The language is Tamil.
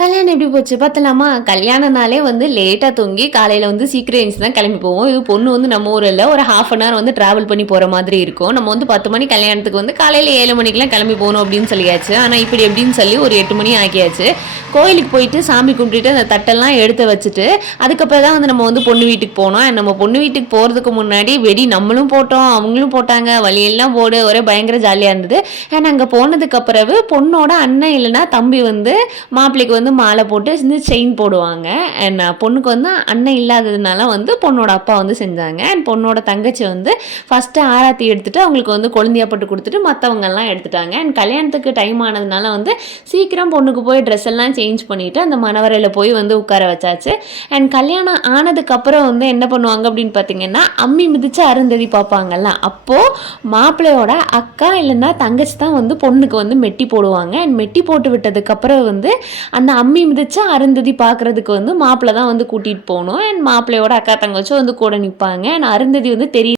கல்யாணம் எப்படி போச்சு பார்த்தலாமா? கல்யாணம்னாலே வந்து லேட்டா தூங்கி, காலையில வந்து சீக்கிரம் எந்திச்சு தான் கிளம்பி போவோம். இது பொண்ணு வந்து நம்ம ஊர்ல ஒரு 1/2 அன் ஹவர் வந்து டிராவல் பண்ணி போற மாதிரி இருக்கும். நம்ம வந்து 10 மணி கல்யாணத்துக்கு வந்து காலையில 7 மணிக்கெல்லாம் கிளம்பி போகணும் அப்படின்னு சொல்லியாச்சு. ஆனா இப்படி எப்படின்னு சொல்லி ஒரு 8 மணி ஆக்கியாச்சு. கோயிலுக்கு போயிட்டு சாமி கும்பிட்டுட்டு அந்த தட்டெல்லாம் எடுத்து வச்சுட்டு, அதுக்கப்புறம் தான் வந்து நம்ம வந்து பொண்ணு வீட்டுக்கு போனோம். நம்ம பொண்ணு வீட்டுக்கு போறதுக்கு முன்னாடி வெடி நம்மளும் போட்டோம், அவங்களும் போட்டாங்க. வழியெல்லாம் போடு ஒரே பயங்கர ஜாலியா இருந்தது. ஏன்னா அங்க போனதுக்கு அப்புறவு பொண்ணோட அண்ணன் இல்லைன்னா தம்பி வந்து மாப்பிள்ளைக்கு வந்து மாலை போட்டு செயின் போடுவாங்க. அண்ட் பொண்ணுக்கு வந்து அண்ணன் இல்லாததுனால வந்து பொண்ணோட அப்பா வந்து செஞ்சாங்க. அண்ட் பொண்ணோட தங்கச்சி வந்து ஃபஸ்ட்டு ஆராத்தி எடுத்துட்டு அவங்களுக்கு வந்து கொழுந்தியா போட்டு கொடுத்துட்டு மற்றவங்கெல்லாம் எடுத்துட்டாங்க. அண்ட் கல்யாணத்துக்கு டைம் ஆனதுனால வந்து சீக்கிரம் பொண்ணுக்கு போய் ட்ரெஸ் எல்லாம் சேஞ்ச் பண்ணிவிட்டு அந்த மணவரையில் போய் வந்து உட்கார வச்சாச்சு. அண்ட் கல்யாணம் ஆனதுக்கப்புறம் வந்து என்ன பண்ணுவாங்க அப்படின்னு பார்த்தீங்கன்னா, அம்மி மிதித்து அருந்ததி பார்ப்பாங்கல்ல, அப்போது மாப்பிள்ளையோட அக்கா இல்லைன்னா தங்கச்சி தான் வந்து பொண்ணுக்கு வந்து மெட்டி போடுவாங்க. அண்ட் மெட்டி போட்டு விட்டதுக்கப்புறம் வந்து அந்த அம்மி மிதிச்சு அருந்ததி பார்க்குறதுக்கு வந்து மாப்பிள்ளை தான் வந்து கூட்டிகிட்டு போகணும். அண்ட் மாப்பிள்ளையோட அக்கா தங்கச்சும் வந்து கூட நிற்பாங்க. அண்ட் அருந்ததி வந்து தெரியும்